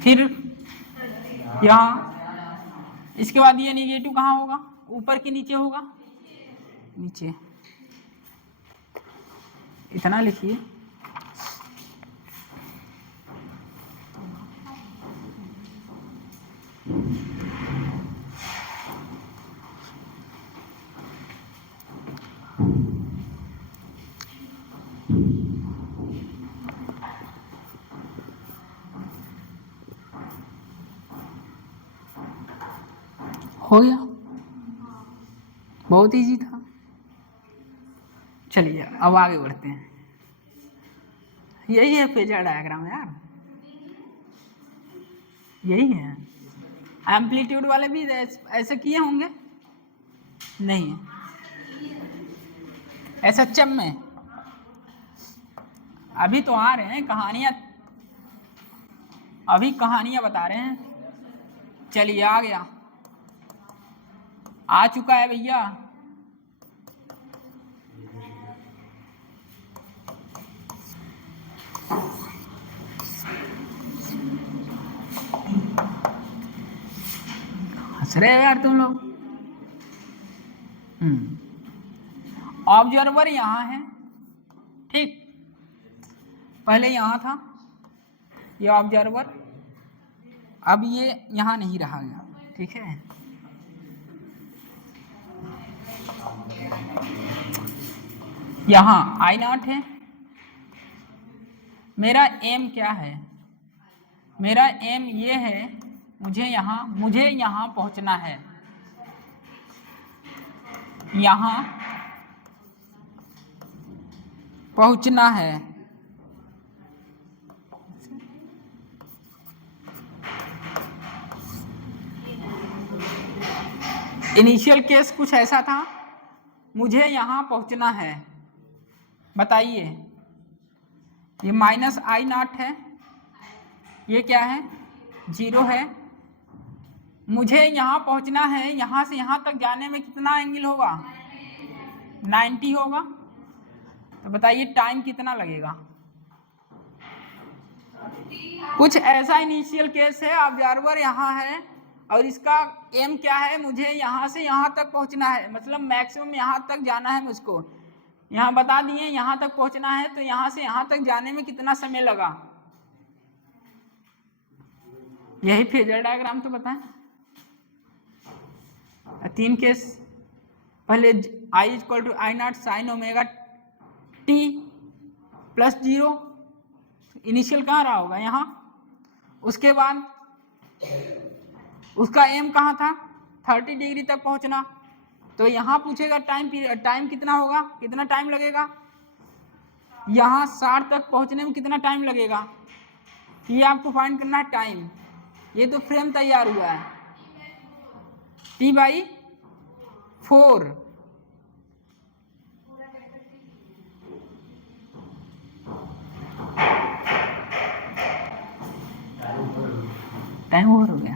फिर यहाँ। इसके बाद ये नेगेटिव कहाँ होगा? ऊपर कि नीचे होगा? नीचे। इतना लिखिए। हो गया, बहुत इजी था। चलिए अब आगे बढ़ते हैं। यही है फेजर डायग्राम यार, यही है। एम्पलीट्यूड वाले भी ऐसे किए होंगे? नहीं, एसएचएम में अभी तो आ रहे हैं कहानियां, अभी कहानियां बता रहे हैं। चलिए आ गया, आ चुका है भैया। हंस रहे हो यार तुम लोग। ऑब्जर्वर यहां है, ठीक, पहले यहां था ये ऑब्जर्वर, अब ये यहां नहीं रहा गया, ठीक है। यहां I0 है। मेरा एम क्या है, मेरा एम ये है, मुझे यहां पहुंचना है, यहां पहुंचना है। इनिशियल केस कुछ ऐसा था, मुझे यहां पहुंचना है। बताइए, ये -I0 है, ये क्या है, 0 है। मुझे यहां पहुंचना है, यहां से यहां तक जाने में कितना एंगल होगा, 90 होगा। तो बताइए टाइम कितना लगेगा। कुछ ऐसा इनिशियल केस है, ऑब्जर्वर यहाँ है और इसका एम क्या है, मुझे यहाँ से यहाँ तक पहुँचना है, मतलब मैक्सिमम यहाँ तक जाना है मुझको। यहाँ बता दिए यहाँ तक पहुँचना है, तो यहाँ से यहाँ तक जाने में कितना समय लगा, यही फेजर डायग्राम तो बताएं। 3 केस, पहले I = I0 sin omega t +0, initial कहाँ रहा होगा, यहाँ। उसके बाद उसका एम कहाँ था, 30 डिग्री तक पहुंचना। तो यहाँ पूछेगा टाइम कितना होगा, कितना टाइम लगेगा, यहाँ 60 तक पहुंचने में कितना टाइम लगेगा, ये आपको फाइंड करना है टाइम। ये तो फ्रेम तैयार हुआ है, T/4। टाइम ओवर हो गया।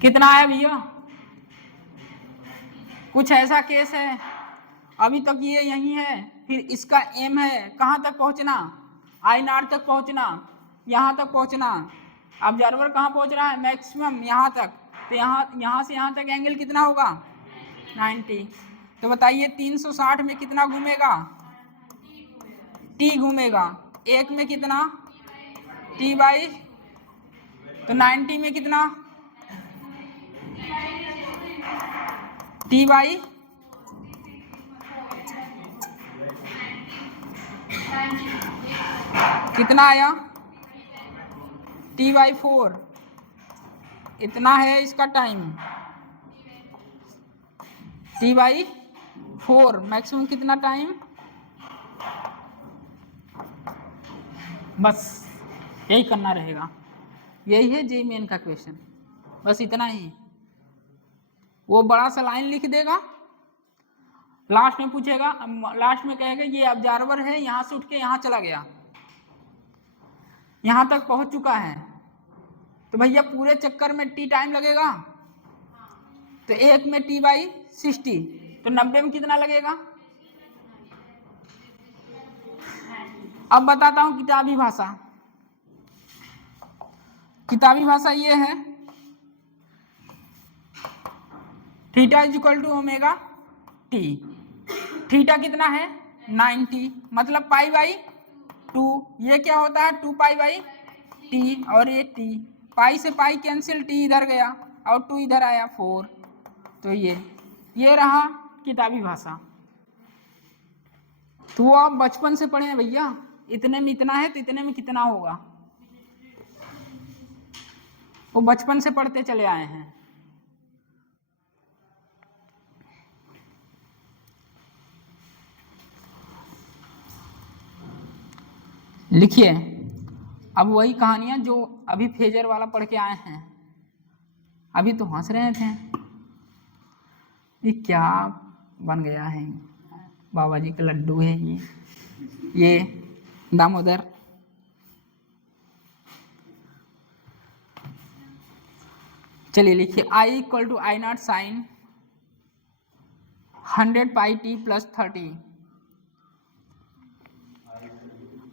कितना है भैया, कुछ ऐसा केस है, अभी तक ये यही है, फिर इसका एम है कहाँ तक पहुंचना, I0 तक पहुंचना, यहाँ तक पहुंचना। ऑब्जर्वर कहाँ पहुंच रहा है, मैक्सिमम यहाँ तक, तो यहाँ से यहाँ तक एंगल कितना होगा, 90। तो बताइए 360 में कितना घूमेगा, t घूमेगा, एक में कितना, T/, तो 90 में कितना, T/, कितना आया, T/4, इतना है इसका टाइम, T/4 मैक्सिमम कितना टाइम। बस यही करना रहेगा, यही है जेईई मेन का क्वेश्चन, बस इतना ही। वो बड़ा सा लाइन लिख देगा, लास्ट में पूछेगा, लास्ट में कहेगा ये ऑब्जर्वर है, यहाँ से उठ के यहाँ चला गया, यहाँ तक पहुँच चुका है, तो भैया पूरे चक्कर में t टाइम लगेगा, तो एक में T/60, तो 90 में कितना लगेगा। अब बताता हूं किताबी भाषा, किताबी भाषा ये है, थीटा = ओमेगा t, थीटा कितना है 90, मतलब π/2, ये क्या होता है 2π/t, और ये t, पाई से पाई कैंसिल, t इधर गया और 2 इधर आया 4, तो ये रहा किताबी भाषा। तो वो आप बचपन से पढ़े हैं भैया, इतने में इतना है तो इतने में कितना होगा, वो बचपन से पढ़ते चले आए हैं। लिखिए, अब वही कहानियां जो अभी फेजर वाला पढ़ के आए हैं, अभी तो हंस रहे थे, ये क्या बन गया है, बाबा जी का लड्डू है ये दामोदर, चलिए लिखिए I equal to I not sine 100 pi T plus 30।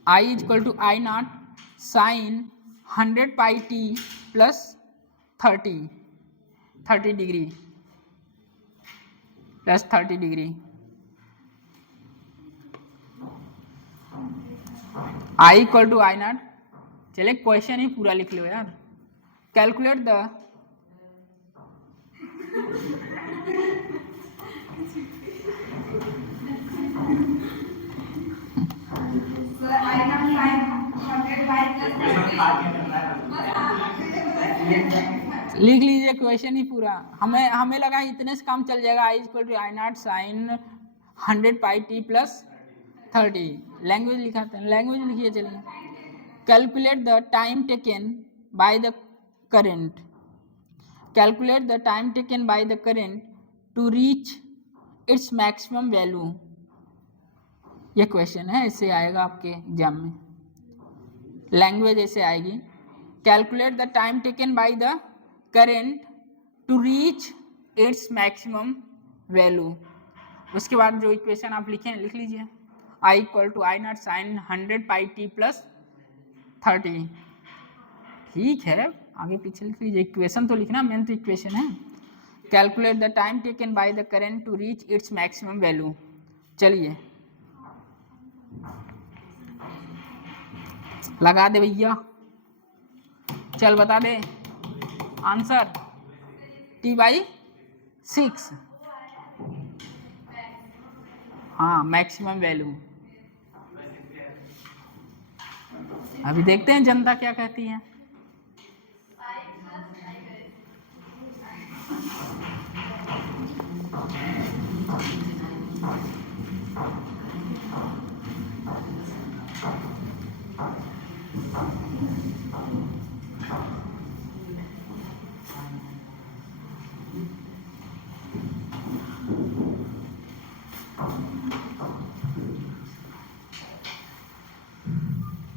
I equal to I not sine 100 pi T plus 30 degree plus 30 degree. I equal to I not, चलिए क्वेश्चन ही पूरा लिख लो यार। कैलकुलेट द लिख लीजिए क्वेश्चन ही पूरा। हमें लगा इतने से काम चल जाएगा। I equal to I not sine 100 pi T plus 30। Language लिखाते हैं, लैंग्वेज लिखिए। चलिए calculate the time taken by the current, calculate the time taken by the current to reach its maximum value. ये क्वेश्चन है, ऐसे आएगा आपके exam में। लैंग्वेज ऐसे आएगी, calculate the time taken by the current to reach its maximum value. उसके बाद जो इक्वेशन आप लिखें लिख लीजिए। I equal to I not sine 100 pi T plus 30। ठीक है, आगे पीछे लिख लीजिए। इक्वेशन तो लिखना, मेन तो इक्वेशन है। Calculate the time taken by the current to reach its maximum value. चलिए लगा दे भैया, चल बता दे आंसर। T/6, हाँ मैक्सिमम वैल्यू। अभी देखते हैं जनता क्या कहती है।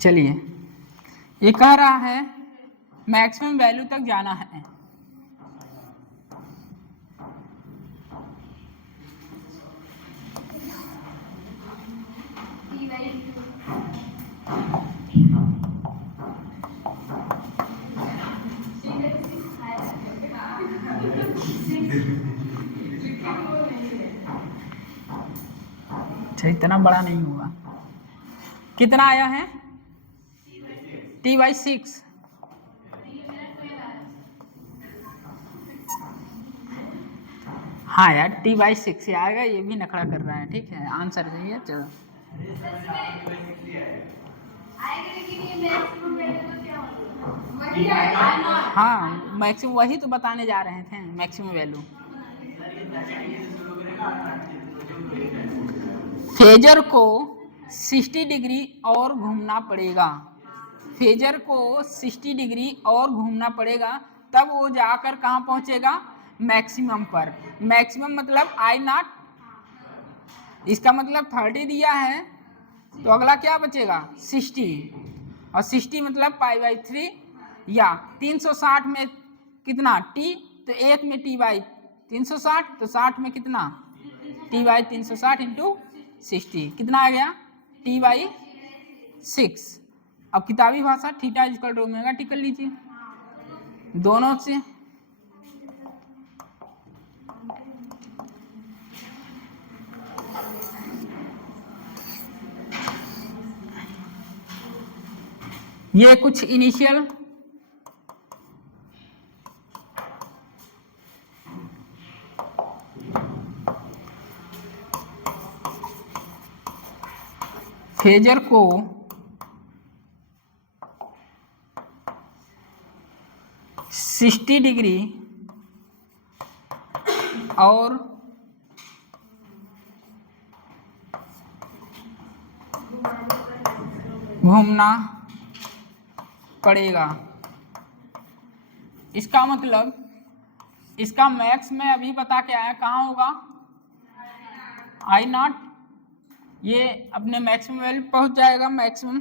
चलिए ये कह रहा है मैक्सिमम वैल्यू तक जाना है। अच्छा इतना बड़ा नहीं हुआ। कितना आया है? T/6। हाँ यार T/6 आएगा, ये भी नखड़ा कर रहा है। ठीक है आंसर सही है। चलो हाँ मैक्सिमम वही तो बताने जा रहे थे, मैक्सिमम वैल्यू। फेजर को 60 डिग्री और घूमना पड़ेगा, फेजर को 60 डिग्री और घूमना पड़ेगा, तब वो जाकर कहाँ पहुंचेगा? मैक्सिमम पर। मैक्सिमम मतलब आई नॉट, इसका मतलब 30 दिया है तो अगला क्या बचेगा? 60, और 60 मतलब π/3 या 360 में कितना t, तो 1 में t/360, तो 60 में कितना t/360 इंटू 60, कितना आ गया? T/6। अब किताबी भाषा theta equal to omega T कर लीजिए दोनों से। ये कुछ इनिशियल फेजर को डिग्री और घूमना पड़ेगा। इसका मतलब इसका मैक्स में अभी बता के आया, कहाँ होगा? आई नॉट। ये अपने मैक्सिमम वैल्यू पहुंच जाएगा, मैक्सिमम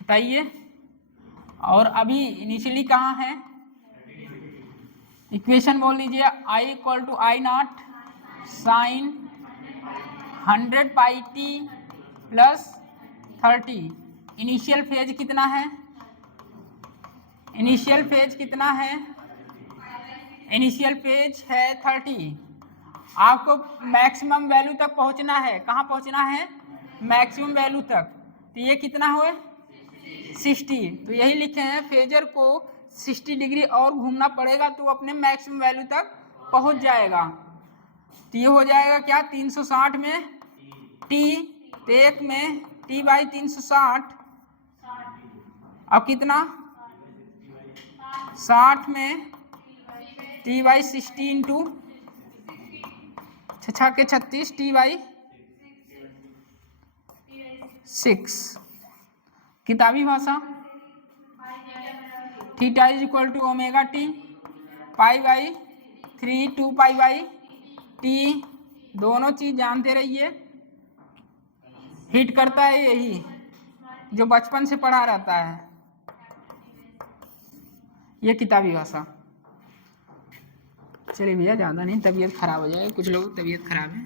बताइए। और अभी इनिशियली कहाँ है? इक्वेशन बोल लीजिए I equal to I not sine 100 pi T plus 30। Initial phase कितना है? इनिशियल फेज कितना है? इनिशियल फेज है 30। आपको मैक्सिमम वैल्यू तक पहुंचना है। कहाँ पहुंचना है? मैक्सिमम वैल्यू तक। तो ये कितना हुए? 60। तो यही लिखे हैं, फेजर को 60 डिग्री और घूमना पड़ेगा तो अपने मैक्सिमम वैल्यू तक पहुंच जाएगा। तो ये हो जाएगा क्या? 360 में टी, तो एक में टी बाई 360। अब कितना? 60 में टी बाई 60 इंटू 6 के 36 टी बाई 6। किताबी भाषा theta is equal to omega T pi by 3 2 pi by T. दोनों चीज जानते रहिए। हिट करता है यही जो बचपन से पढ़ा रहता है, ये किताबी भाषा। चलिए भैया, ज़्यादा नहीं, तबीयत खराब हो जाए, कुछ लोग तबीयत खराब है।